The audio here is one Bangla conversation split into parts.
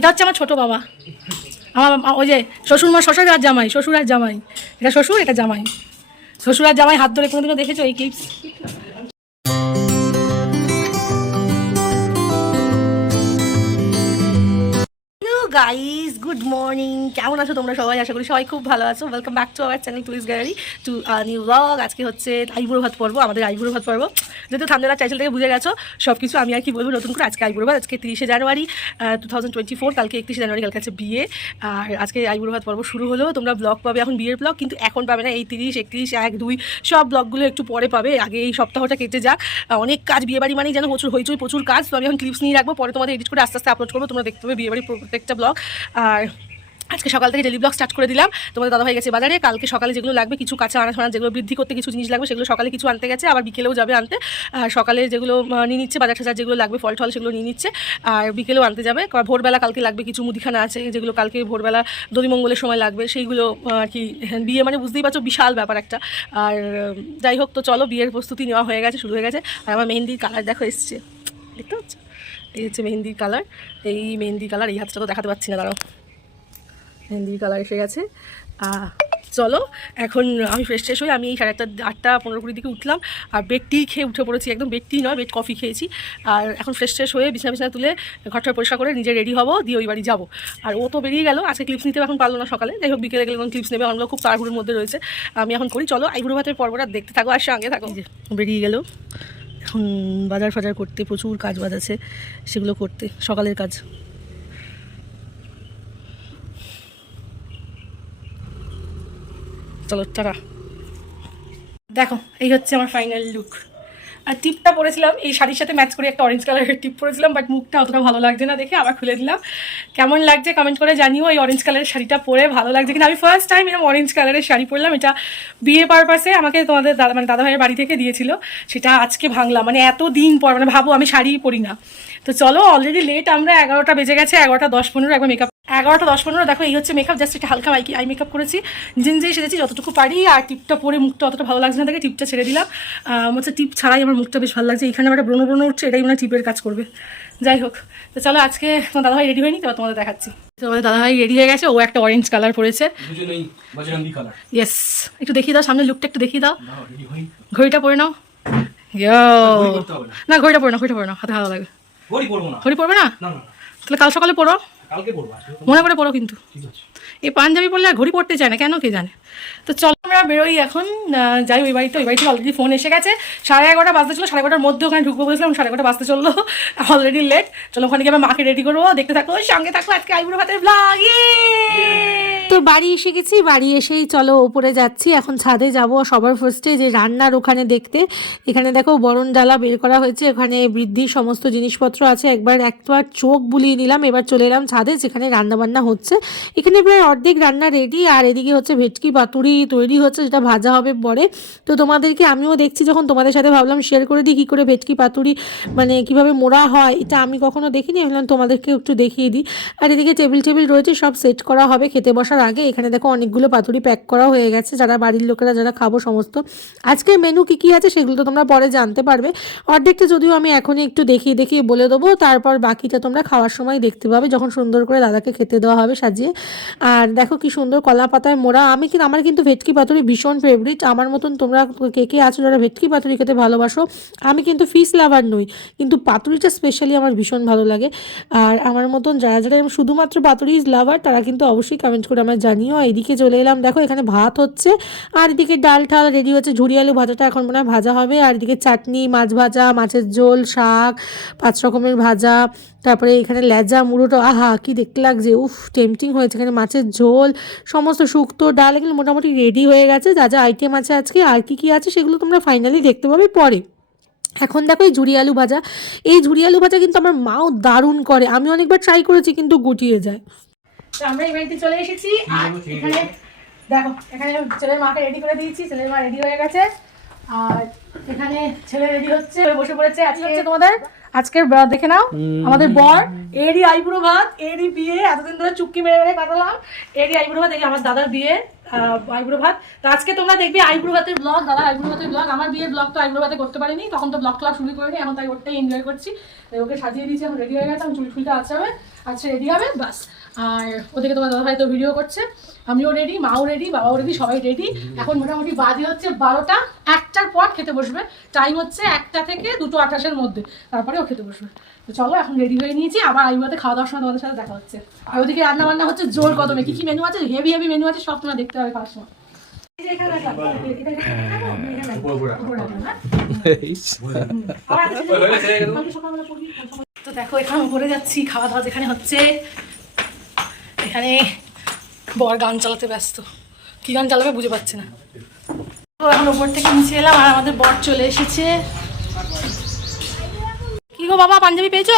এটা হচ্ছে আমার ছোট বাবা। আমার ওই যে শ্বশুর মা, শ্বশুর আর জামাই, শ্বশুর আর জামাই। এটা শ্বশুর, এটা জামাই। শ্বশুর আর জামাই হাত ধরে কোনোদিনও দেখেছ এই ক্লিপস গাইস গুড মর্নিং কেমন আছো তোমরা সবাই? আশা করি সবাই খুব ভালো আছো। Welcome back to our channel tourist gallery to new blog আজকে হচ্ছে আইবুড়ো ভাত পর্ব, আমাদের আইবুড়ো ভাত পর্ব। যেহেতু ঠান্ডা টাইটেল থেকে বুঝে গেছো সব কিছু আমি আর কি বলব নতুন করে আজকে আইবুড়ো ভাত। আজকে তিরিশে January two thousand twenty four কালকে একত্রিশে জানুয়ারি, কালকে আছে বিয়ে। আর আজকে আইবুড়ো ভাত পর্ব শুরু হলো, তোমরা ব্লগ পাবে এখন বিয়ের ব্লগ কিন্তু এখন পাবে না এই তিরিশ, একত্রিশ, এক, দুই, সব ব্লগগুলো একটু পরে পাবে। আগে এই সপ্তাহটা কেটে যাক। অনেক কাজ, বিয়েবাড়ি মানেই যেন প্রচুর, হইচই প্রচুর কাজ। তো আমি এখন ক্লিপস নিয়ে রাখব, পরে তোমাদের এডিট করে আস্তে আস্তে আপলোড করব। তোমরা দেখতে পাবে বিয়ে বাড়ির প্রত্যেকটা ব্লগ আর আজকে সকাল থেকে ডেলি ব্লগ স্টার্ট করে দিলাম। তোমাদের দাদা হয়ে গেছে বাজারে। কালকে সকালে যেগুলো লাগবে, কিছু কাঁচা আনা ফানা যেগুলো বৃদ্ধি করতে কিছু জিনিস লাগবে, সেগুলো সকালে কিছু আনতে গেছে। আবার বিকেলেও যাবে আনতে। আর সকালে যেগুলো নিয়ে নিচ্ছে, বাজার টাজার যেগুলো লাগবে, ফল টল সেগুলো নিয়ে নিচ্ছে। আর বিকেলেও আনতে যাবে। ভোরবেলা কালকে লাগবে কিছু মুদিখানা আছে, যেগুলো কালকে ভোরবেলা দধিমঙ্গলের সময় লাগবে। সেইগুলো আর কি, বিয়ে মানে বুঝতেই পারছ, বিশাল ব্যাপার একটা। আর, যাই হোক, তো চলো, বিয়ের প্রস্তুতি নেওয়া হয়ে গেছে, শুরু হয়ে গেছে। আর আমার মেহেন্দির কালার দেখো, এসছে। দেখতে পাচ্ছ? এই হচ্ছে মেহেন্দির কালার। এই মেহেন্দির কালার এই হাতটা তো দেখাতে পাচ্ছি না দাঁড়াও। মেহেন্দির কালার এসে গেছে। চলো এখন আমি ফ্রেশ ট্রেশ হয়ে আমি এই সাড়ে আটটা আটটা পনেরো কুড়ির দিকে উঠলাম। আর বেড টি খেয়ে উঠে পড়েছি একদম বেড টি নয় বেড কফি খেয়েছি। আর এখন ফ্রেশ ট্রেশ হয়ে বিছানা বিছানা তুলে ঘরটা পরিষ্কার করে নিজে রেডি হব দিয়ে ওই বাড়ি যাব। আর ও তো বেরিয়ে গেল আজকে ক্লিপস নিতে এখন পারল না সকালে। যাই হোক বিকেলে গেলে ক্লিপস নেবে আমরা খুব তাড়াহুড়োর মধ্যে রয়েছে। আমি এখন করি চলো আইবুড়ো ভাতের পর্বটা দেখতে থাকো আর সঙ্গে থাকো। যে, বেরিয়ে গেল। এখন বাজার ফাজার করতে প্রচুর কাজ বাজ আছে, সেগুলো করতে, সকালের কাজ। চলো, টাটা। দেখো, এই হচ্ছে আমার ফাইনাল লুক আর টিপটা পরেছিলাম, এই শাড়ির সাথে ম্যাচ করে একটা অরেঞ্জ কালারের টিপ পরেছিলাম বাট মুখটা অতটা ভালো লাগছে না দেখে, আবার খুলে দিলাম। কেমন লাগছে কমেন্ট করে জানিও, এই অরেঞ্জ কালারের শাড়িটা পরে ভালো লাগছে কিনা। আমি ফার্স্ট টাইম এরকম অরেঞ্জ কালারের শাড়ি পরলাম, এটা বিয়ে পারপাসে আমাকে তোমাদের দাদা মানে দাদাভাইয়ের বাড়ি থেকে দিয়েছিল, সেটা আজকে ভাঙলাম। মানে এত দিন পর মানে ভাবো আমি শাড়ি পরি না। তো চলো অলরেডি লেট আমরা এগারোটা বেজে গেছে, এগারোটা দশ পনেরো, একবার মেকআপ এগারোটা দশ পনেরো দেখো এই হচ্ছে মেকআপ জাস্ট একটা হালকা আই আই মেকআপ করেছি। নিজে নিজেই সেরেছি যতটুকু পারি আর টিপটা পরে মুখটা অতটা ভালো লাগছে না দেখে টিপটা ছেড়ে দিলাম। হচ্ছে টিপ ছাড়াই আমার মুখটা বেশ ভালো লাগছে। এখানে আমার ব্রণ ব্রণ উঠছে এটাই মানে টিপের কাজ করবে। যাই হোক তো চলো আজকে তোমার দাদাভাই রেডি হয়নি তো তোমাদের দেখাচ্ছি। তো আমাদের দাদাভাই রেডি হয়ে গেছে ও একটা অরেঞ্জ কালার পরেছে। ইয়েস একটু দেখিয়ে দাও সামনে লুকটা একটু দেখিয়ে দাও। ঘড়িটা পরে নাও। না। ঘড়িটা পরে না ঘড়িটা পরে না হাতে ভালো লাগে ঘড়ি পরবো না। ঘড়ি পরবে না? তাহলে কাল সকালে পড়ো মনে করে পড়ো কিন্তু। এই পাঞ্জাবি পরলে আর ঘড়ি পড়তে চায় না কেন কে জানে? তো চলো আমরা বেরোই এখন যাই ওই বাড়িতে ওই বাড়িতে অলরেডি ফোন এসে গেছে। সাড়ে এগারোটা বাজতে চলো সাড়ে এগারোটার মধ্যে ওখানে ঢুকবো বলেছিলাম সাড়ে এগারোটা বাজতে চলল অলরেডি লেট চলো ওখানে গিয়ে আমার মাকে রেডি করব দেখতে থাকো সঙ্গে থাকো আজকে আইবুড়ো ভাতের ব্লগ তো বাড়ি এসে গেছি, বাড়ি এসেই চলো ওপরে যাচ্ছি। এখন ছাদে যাব সবার ফার্স্টে যে রান্নার ওখানে দেখতে। এখানে দেখো বরণ ডালা বের করা হয়েছে, ওখানে বৃদ্ধির সমস্ত জিনিসপত্র আছে। একবার একবার চোখ বুলিয়ে নিলাম, এবার চলে এলাম ছাদে, যেখানে রান্নাবান্না হচ্ছে। এখানে প্রায় অর্ধেক রান্না রেডি আর এদিকে হচ্ছে ভেটকি পাতুরি তৈরি হচ্ছে, যেটা ভাজা হবে পরে। তো তোমাদেরকে আমিও দেখছি যখন তোমাদের সাথে ভাবলাম শেয়ার করে দিই, কী করে ভেটকি পাতুরি মানে কীভাবে মোড়া হয়, এটা আমি কখনো দেখিনি। ভাবলাম তোমাদেরকে একটু দেখিয়ে দিই। আর এদিকে টেবিল টেবিল রয়েছে, সব সেট করা হবে, খেতে বসার আগে এখানে দেখো অনেকগুলো পাতুরি প্যাক করা হয়ে গেছে। যারা বাড়ির লোকেরা যারা খাব সমস্ত। আজকের মেনু কী কী আছে সেগুলো তো তোমরা পরে জানতে পারবে। অর্ধেকটা যদিও আমি এখনই একটু দেখিয়ে দেখিয়ে বলে দেবো। তারপর বাকিটা তোমরা খাওয়ার সময় দেখতে পাবে যখন সুন্দর করে দাদাকে খেতে দেওয়া হবে সাজিয়ে। আর দেখো কি সুন্দর কলা পাতায় মোড়া। আমি কিন্তু আমার কিন্তু ভেটকি পাতুরি ভীষণ ফেভারিট আমার মতন তোমরা কে কে আছো যারা ভেটকি পাতুরি খেতে ভালোবাসো, আমি কিন্তু ফিশ লাভার নই। কিন্তু পাতুরিটা স্পেশালি আমার ভীষণ ভালো লাগে। আর আমার মতন যারা যারা শুধুমাত্র পাতুরি লাভার তারা কিন্তু অবশ্যই কমেন্ট করে আমার জানিও এদিকে চলে এলাম। দেখো, এখানে ভাত হচ্ছে। আর এদিকে ডাল ঠাল রেডি হচ্ছে ঝুড়ি আলু ভাজাটা এখন মনে হয় ভাজা হবে। আর এদিকে চাটনি, মাছ ভাজা, মাছের ঝোল, শাক, পাঁচ রকমের ভাজা। তারপরে এখানে লেজা মুড়োটা। আহা, কি দেখতে লাগছে। উফ টেম্পটিং হয়েছে এখানে মাছের ঝোল, সমস্ত শুক্তো ডাল এগুলো মোটামুটি রেডি হয়ে গেছে। যা যা আইটেম আছে আজকে, আর কি কি আছে সেগুলো তোমরা ফাইনালি দেখতে পাবে পরে। এখন দেখো এই ঝুড়ি আলু ভাজা। এই ঝুড়ি আলু ভাজা কিন্তু আমার মাও দারুণ করে। আমি অনেকবার ট্রাই করেছি কিন্তু গুটিয়ে যায়। তো আমরা এই বাড়িতে চলে এসেছি। আর এখানে দেখো এখানে ছেলের মাকে রেডি করে দিয়েছি ছেলের মা রেডি হয়ে গেছে। আর এখানে ছেলে রেডি হচ্ছে বসে পড়েছে আজকে হচ্ছে তোমাদের আজকের দেখে নাও। আমাদের বর এরই আইবুড়ো ভাত এরই বিয়ে এতদিন ধরে চুক্কি মেরে মেরে কাটালাম। এরই আইবুড়ো ভাত এই আমার দাদার বিয়ে আইব্রো ভাত। তো আজকে তোমরা দেখবে আইব্রো ভাতের ব্লগ দাদা আইব্রো ভাতের ব্লগ আমার বিয়ের ব্লগ তো আইব্রো ভাতে করতে পারিনি তখন তো ব্লগ ক্লাব শুরু করিনি এখন তাই ওটাই এনজয় করছি। ওকে সাজিয়ে দিয়েছি এখন রেডি হয়ে গেছে আমি চুল ফুলটা আছে হবে আচ্ছা রেডি হবে বাস আর ওদিকে তোমার দাদা ভাই তো ভিডিও করছে। আমিও রেডি মাও রেডি বাবাও রেডি সবাই রেডি এখন মোটামুটি বাজে হচ্ছে বারোটা একটার পর খেতে বসবে। টাইম হচ্ছে একটা থেকে দুটো আঠাশের মধ্যে তারপরে ও খেতে বসবে। তো চলো এখন রেডি হয়ে নিয়েছি আবার আইবাতে খাওয়া দাওয়ার সময় তোমাদের সাথে দেখা হচ্ছে। আর ওদিকে রান্না বান্না হচ্ছে জোর কদমে কি কি মেনু আছে? হেভি হেভি মেনু আছে সব তোমরা দেখতে হবে খাওয়ার সময়? তো দেখো এখন উপরে যাচ্ছি খাওয়া দাওয়া যেখানে হচ্ছে এখানে বর গান চালাতে ব্যস্ত। কি গান চালাবে বুঝে পাচ্ছে না। এখন উপর থেকে নিচে এলাম আর আমাদের বর চলে এসেছে। কি গো বাবা, পাঞ্জাবি পেয়েছ?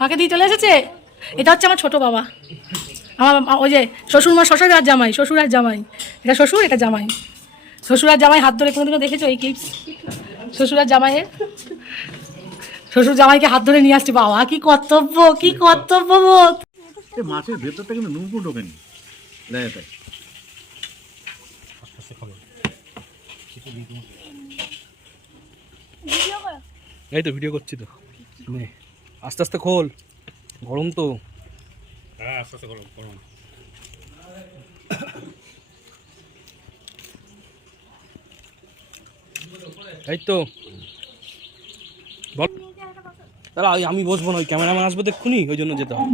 মাকে দিয়ে চলে এসেছে? এটা হচ্ছে আমার ছোট বাবা। আমার ওই যে শ্বশুর মা, শ্বশুর আর জামাই, শ্বশুর আর জামাই। এটা শ্বশুর, এটা জামাই। শ্বশুর আর জামাই হাত ধরে কোনোদিনও দেখেছ এই ক্লিপস শ্বশুর আর জামাইয়ের? শ্বশুর জামাইকে হাত ধরে নিয়ে আসছে বাবা, কি কর্তব্য কি কর্তব্য বোধ? এ মাছের ভেতরটা কিন্তু নুনকু ঢোকেনি। তাই এই তো ভিডিও করছি তো। নে আস্তে আস্তে খোল। গরম তো। হ্যাঁ আস্তে আস্তে গরম গরম। এই তো। বল। দাঁড়া আমি বসবো না ওই ক্যামেরাম্যান আসবে দেখুনি ওই জন্য যেতে হবে।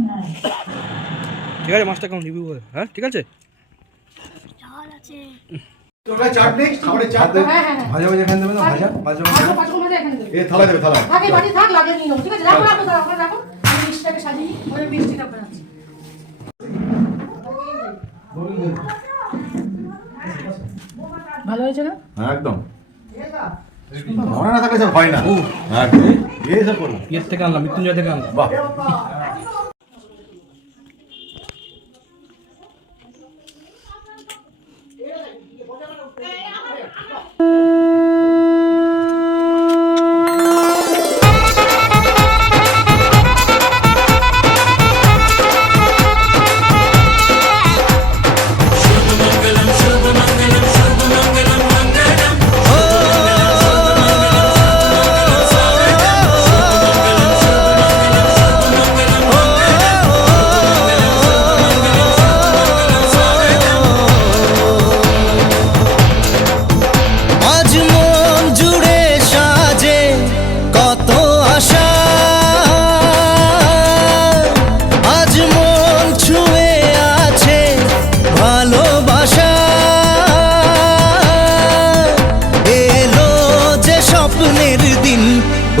ঠিক আছে মাছটা কেমন রিভিউ হয় হ্যাঁ ঠিক আছে? হ্যাঁ হ্যাঁ। ভালো হয়েছে না? হ্যাঁ একদম। মনে না থাকলে সব হয় না। এসব সব থেকে আনলাম মৃত্যুঞ্জয় থেকে আনলাম। বাহ।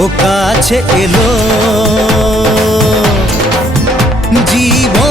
ও কাছে এলো। জীবন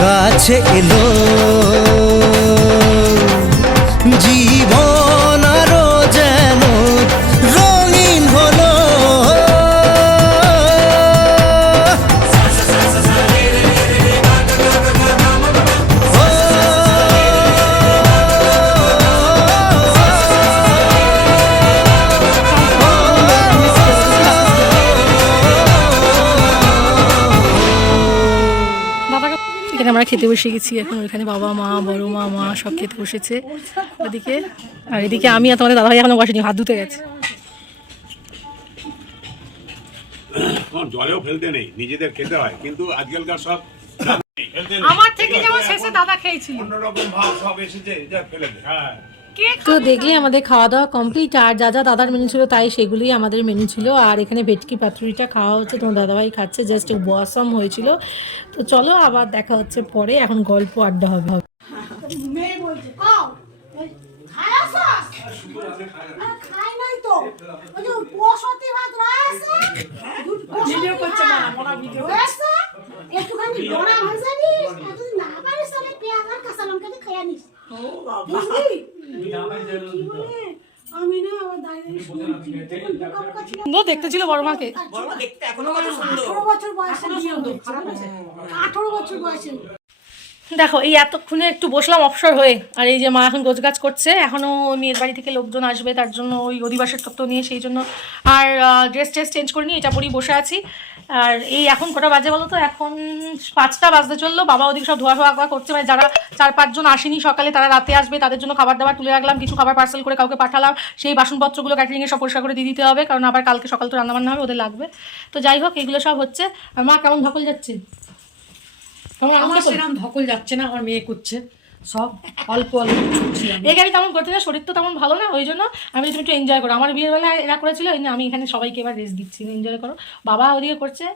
কাছে এলো। খেতে বসে গেছি। এখন ওইখানে বাবা মা বড় মা মা সব খেতে বসেছে। ওদিকে আর এদিকে আমি আর তোমাদের দাদাভাই এখনও বসেনি হাত ধুতে গেছে। জলেও ফেলতে নেই নিজেদের খেতে হয় কিন্তু আজকালকার সব আমার থেকে যেমন শেষে দাদা খেয়েছিল। অন্যরকম ভাব সব এসেছে যা ফেলে দেয় হ্যাঁ। তো দেখলে আমাদের খাওয়া দাওয়া কমপ্লিট আর যা যা দাদার মেনু ছিল তাই সেগুলোই আমাদের মেনু ছিল। আর এখানে ভেটকি পাতুরিটা খাওয়া হচ্ছে তোমার দাদাভাই খাচ্ছে জাস্ট বসম হয়েছিল। তো চলো আবার দেখা হচ্ছে পরে এখন গল্প আড্ডা হবে একটুখানি বড়া হয়েছে নিস না পারিস তাহলে পেঁয়াজ আর কাঁচা লঙ্কা খেয়ে নিস। বুঝলি? সুন্দর দেখতে ছিল বড় মাকে। আঠারো বছর বয়সে বিয়ে হয়েছে আঠারো বছর বয়সে। দেখো, এই এতক্ষণে একটু বসলাম অবসর হয়ে। আর এই যে মা এখন গোছগাছ করছে, এখনও মেয়ের বাড়ি থেকে লোকজন আসবে, তার জন্য ওই অধিবাসের তত্ত্ব নিয়ে সেই জন্য। আর ড্রেস ট্রেস চেঞ্জ করে নিয়ে এটা পরেই বসে আছি। আর এই এখন কটা বাজে বলো তো? এখন পাঁচটা বাজতে চলল, বাবা ওদিকে সব ধোয়া ধোয়া করছে মানে যারা চার পাঁচজন আসেনি সকালে, তারা রাতে আসবে, তাদের জন্য খাবার দাবার তুলে রাখলাম, কিছু খাবার পার্সেল করে কাউকে পাঠালাম, সেই বাসনপত্রগুলো ক্যাটারিংয়ে সব পরিষ্কার করে দিয়ে দিতে হবে, কারণ আবার কালকে সকাল তো রান্নাবান্না হবে, ওদের লাগবে। তো যাই হোক, এগুলো সব হচ্ছে। আর মা কেমন ধকল যাচ্ছে? আনন্দ আমার? সেরকম ধকল যাচ্ছে না আমার মেয়ে করছে। সব অল্প অল্প করছি আমি। তেমন করতে না শরীর তো তেমন ভালো না ওই জন্য আমি তুমি একটু এনজয় করো। আমার বিয়ের বেলায় এরা করেছিল জন্য আমি এখানে সবাইকে এবার রেস্ট দিচ্ছি এনজয় করো। বাবা ওদিকে করছে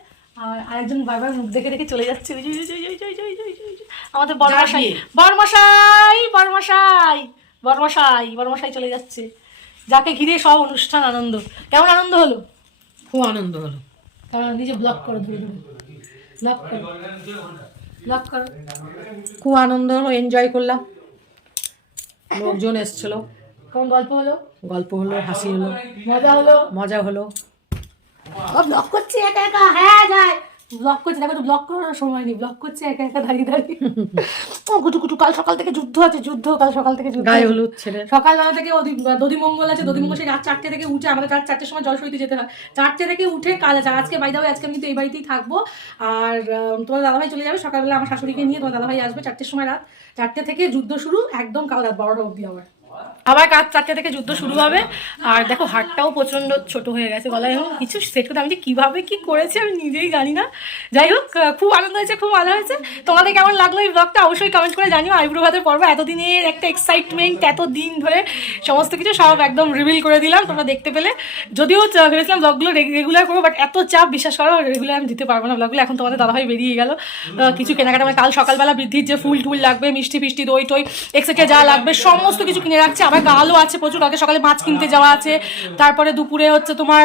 আর আরেকজন বারবার মুখ দেখে দেখে চলে যাচ্ছে। ওই ওই ওই ওই ওই ওই ওই ওই। আমাদের বরমশাই? বরমশাই বরমশাই বরমশাই বরমশাই চলে যাচ্ছে। যাকে ঘিরে সব অনুষ্ঠান আনন্দ। কেমন আনন্দ হলো? খুব আনন্দ হলো। কারণ নিজে ব্লক করো ধরে ধরে ব্লক করো। খুব আনন্দ হলো এনজয় করলাম। লোকজন এসছিল। কোন গল্প হলো? গল্প হলো হাসি হলো। মজা হলো? মজা হলো। ব্লক করছে একা একা হ্যাঁ যায়। ব্লক করছে দেখো তো ব্লক করার সময় নেই ব্লক করছে একা একা দাঁড়িয়ে দাঁড়িয়ে। কুটু কুটু কাল সকাল থেকে যুদ্ধ আছে যুদ্ধ কাল সকাল থেকে যুদ্ধ। গায়ে। হলুদ ছেলের সকালবেলা থেকে দধি মঙ্গল আছে দধি মঙ্গল সেই রাত চারটে থেকে উঠে আমাদের রাত চারটের সময় জল সইতে যেতে হয়। চারটে থেকে উঠে কাল আছে আজকে বাই দাও আজকে আমি কিন্তু এই বাড়িতেই থাকব। আর তোমার দাদাভাই চলে যাবে সকালবেলা আমার শাশুড়িকে নিয়ে তোমার দাদাভাই আসবে চারটের সময় রাত। চারটে থেকে যুদ্ধ শুরু একদম কাল রাত বারোটা অবধি আবার। আবার কাজ চারটে থেকে যুদ্ধ শুরু হবে। আর দেখো, হাটটাও প্রচণ্ড ছোট হয়ে গেছে গলায়। এখন কিছু সেট করতে আমি যে কীভাবে কী করেছি আমি নিজেই জানি না। যাই হোক খুব আনন্দ হয়েছে, খুব ভালো হয়েছে। তোমাদের কেমন লাগল এই ব্লগটা অবশ্যই কমেন্ট করে জানিও। আইব্রো ভাতের পর্ব এতদিনের একটা এক্সাইটমেন্ট এত দিন ধরে সমস্ত কিছু সব একদম রিভিল করে দিলাম তোমরা দেখতে পেলে। যদিও ভেবেছিলাম ব্লগগুলো রেগুলার করব বাট এত চাপ বিশ্বাস করো রেগুলার আমি দিতে পারব না ব্লগগুলো এখন তোমাদের দাদাভাই বেরিয়ে গেল। কিছু কেনাকাটা মানে কাল সকালবেলা বৃদ্ধির যে ফুল টুল লাগবে, মিষ্টি ফিষ্টি, দই টই এক্সেট্রা যা লাগবে, সমস্ত কিছু কিনে রাখছে। আবার গালও আছে প্রচুর আগে সকালে মাছ কিনতে যাওয়া আছে। তারপরে দুপুরে হচ্ছে তোমার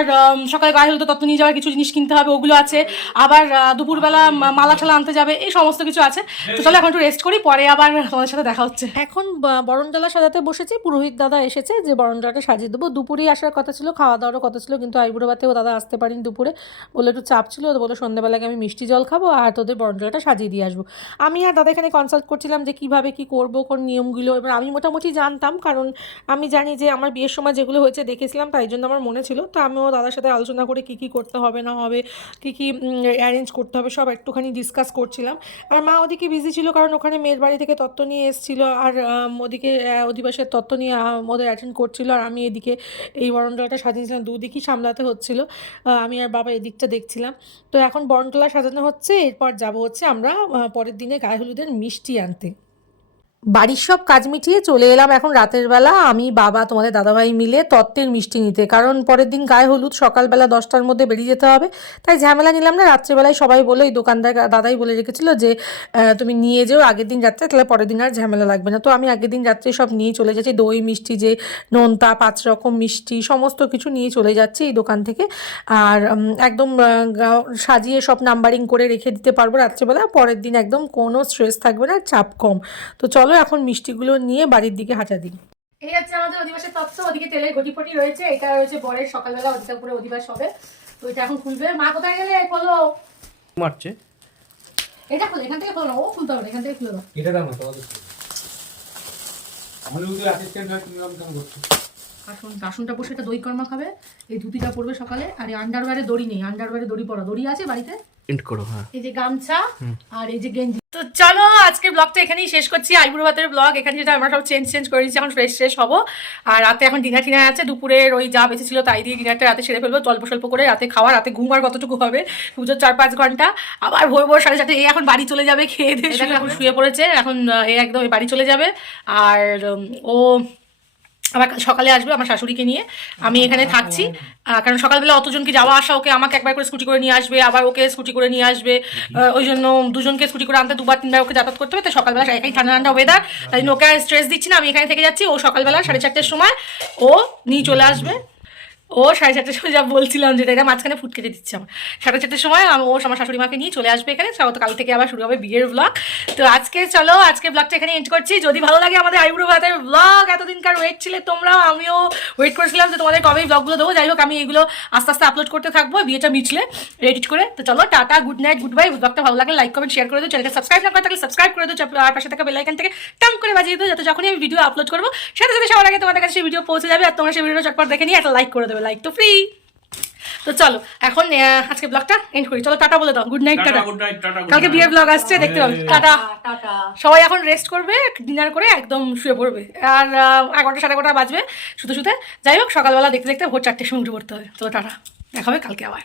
সকালে গায়ে হলুদ তত্ত্ব নিয়ে যাওয়ার কিছু জিনিস কিনতে হবে, ওগুলো আছে। আবার দুপুরবেলা মালা ঠালা আনতে যাবে, এই সমস্ত কিছু আছে। তো চলো এখন একটু রেস্ট করি, পরে আবার তোমাদের সাথে দেখা হচ্ছে। এখন বরণডালা সাজাতে বসেছি, পুরোহিত দাদা এসেছে, যে বরণডালাটা সাজিয়ে দেবো। দুপুরেই আসার কথা ছিল খাওয়া দাওয়ারও কথা ছিল, কিন্তু আইবুড়োবাতেও দাদা আসতে পারেনি দুপুরে। বলে একটু চাপ ছিল বলে সন্ধ্যাবেলাকে আমি মিষ্টি জল খাব আর তোদের বরণডালাটা সাজিয়ে দিয়ে আসব। আমি আর দাদা এখানে কনসাল্ট করছিলাম যে কীভাবে কি করব, কোন নিয়মগুলো, এবার আমি মোটামুটি জানতাম, কারণ আমি জানি যে আমার বিয়ের সময় যেগুলো হয়েছে দেখেছিলাম, তাই জন্য আমার মনে ছিল। তো আমিও দাদার সাথে আলোচনা করে কী কী করতে হবে, না হবে, কী কী অ্যারেঞ্জ করতে হবে, সব একটুখানি ডিসকাস করছিলাম। আর মা ওদিকে বিজি ছিল কারণ ওখানে মেয়ের বাড়ি থেকে তত্ত্ব নিয়ে এসেছিল আর ওদিকে অধিবাসের তত্ত্ব নিয়ে ওদের অ্যাটেন্ড করছিল আর আমি এদিকে এই বরণডালাটা সাজিয়েছিলাম দুদিকই সামলাতে হচ্ছিল। আমি আর বাবা এদিকটা দেখছিলাম। তো এখন বরণডালা সাজানো হচ্ছে, এরপর যাব হচ্ছে আমরা পরের দিনে গায়ে হলুদের মিষ্টি আনতে। বাড়ির সব কাজ মিটিয়ে চলে এলাম এখন রাতের বেলা। আমি, বাবা, তোমাদের দাদাভাই মিলে তত্ত্বের মিষ্টি নিতে। কারণ পরের দিন গায়ে হলুদ, সকালবেলা দশটার মধ্যে বেরিয়ে যেতে হবে। তাই ঝামেলা নিলাম না, রাত্রেবেলায় সবাই বলে এই দোকানদার দাদাই বলে রেখেছিল যে তুমি নিয়ে যেও আগের দিন রাত্রে, তাহলে পরের দিন আর ঝামেলা লাগবে না। তো আমি আগের দিন রাত্রে সব নিয়ে চলে যাচ্ছি, দই মিষ্টি যে, নোনতা, পাঁচ রকম মিষ্টি, সমস্ত কিছু নিয়ে চলে যাচ্ছি এই দোকান থেকে। আর একদম সাজিয়ে সব নাম্বারিং করে রেখে দিতে পারব রাত্রেবেলা। পরের দিন একদম কোনো স্ট্রেস থাকবে না, চাপ কম। তো চলো এখন মিষ্টিগুলো নিয়ে বাড়ির দিকে হাঁটা দিই। এই হচ্ছে আমাদের অধিবাসের তত্ত্ব। ওদিকে তেলের ঘটিপটি রয়েছে। এটা রয়েছে বরের সকালবেলা ওদিকে করে অধিবাস হবে। তো এটা এখন খুলবে। মা কোথায় গেলে? খোলো। মারছে। এটা খোলো এখান থেকে খোলো। ও খুলতে হবে এখান থেকে খুলে দাও। এটা দাও না তোমাদের আমি যদি অ্যাসিস্ট্যান্ট হয় তুমি কেন করছ। আসুন আসনটা বসে একটা দই কর্মা খাবে এই ধুতিটা পরবে সকালে আর এই আন্ডারওয়্যারে দড়ি নেই আন্ডারওয়্যারে দড়ি পরা। দড়ি আছে বাড়িতে? এন্ড করো হ্যাঁ। এই যে গামছা আর এই যে গেঞ্জি। তো চলো আজকের ব্লগটা এখানেই শেষ করছি। আইবুড়ো ভাতের ব্লগ এখানে যেটা আমরা সব চেঞ্জ চেঞ্জ করে দিচ্ছি এখন ফ্রেশ ফ্রেশ হব। আর রাতে এখন ডিনার টিনার আছে দুপুরের ওই যা বেঁচে ছিল তাই দিয়ে ডিনারটা রাতে সেরে ফেলব অল্প স্বল্প করে রাতে খাওয়া রাতে ঘুম আর কতটুকু হবে পুজোর চার পাঁচ ঘণ্টা। আবার ভোর ভোর সাড়ে চারটে এ এখন বাড়ি চলে যাবে খেয়ে দিয়ে এখন শুয়ে পড়েছে এখন এ একদম বাড়ি চলে যাবে। আর ও আবার সকালে আসবে আমার শাশুড়িকে নিয়ে। আমি এখানে থাকছি। কারণ সকালবেলা অতজনকে যাওয়া আসা ওকে আমাকে একবার করে স্কুটি করে নিয়ে আসবে আবার ওকে স্কুটি করে নিয়ে আসবে। ওই জন্য দুজনকে স্কুটি করে আনতে দুবার তিনবার ওকে যাতায়াত করতে হবে। তো সকালবেলা একাই ঠান্ডা ঠান্ডা ওয়েদার তাই জন্য ওকে স্ট্রেস দিচ্ছি না। আমি এখানে থেকে যাচ্ছি। ও সকালবেলা সাড়ে চারটের সময় ও নিয়ে চলে আসবে। ও সাড়ে চারটের সময় যা বলছিলাম যে এটা মাঝখানে ফুট কেটে দিচ্ছে আমার। সাড়ে চারটের সময় ও আমার শাশুড়ি মাকে নিয়ে চলে আসবে এখানে। তো কাল থেকে আবার শুরু হবে বিয়ের ব্লগ তো আজকে চলো, আজকে ব্লগটা এখানে এন্ড করছি। যদি ভালো লাগে আমাদের আইবুড়ো ভাতের ব্লগ এতদিনকার ওয়েট ছিলে তোমরাও আমিও ওয়েট করেছিলাম যে তোমাদের কবে ব্লগগুলো দেবো। যাই হোক, আমি এগুলো আস্তে আস্তে আপলোড করতে থাকব, বিয়েটা মিটলে রেডি করে। তো চলো, tata good night good bye ব্লগটা ভালো লাগলে লাইক কমেন্ট শেয়ার করে দিও। চ্যানেলটা সাবস্ক্রাইব না করে থাকলে সাবস্ক্রাইব করে দিও। আর পাশে থাকা বেলাইকান থেকে টাম করে বাজিয়ে দিও, যাতে যখনই আমি ভিডিও আপলোড করব, সাথে সাথে সবার আগে তোমাদের কাছে ভিডিও পৌঁছে যাবে। আর তোমরা সেই ভিডিও চটপট দেখে নিয়ে একটা লাইক করে দেবে। লাইক তো ফ্রি তো চলো এখন আজকে ব্লগটা এন্ড করি। চলো টাটা বলে দাও। Good night tata good night tata কালকে বিয়ে ব্লগ আসছে দেখতে পাবে। টাটা। সবাই এখন রেস্ট করবে ডিনার করে একদম শুয়ে পড়বে। আর আহ, এগারোটা সাড়ে এগারোটা বাজবে শুতে শুতে। যাই হোক সকালবেলা দেখতে দেখতে ভোর চারটের সময় উঠে পড়তে হবে। চলো টাটা। দেখা হবে কালকে আবার।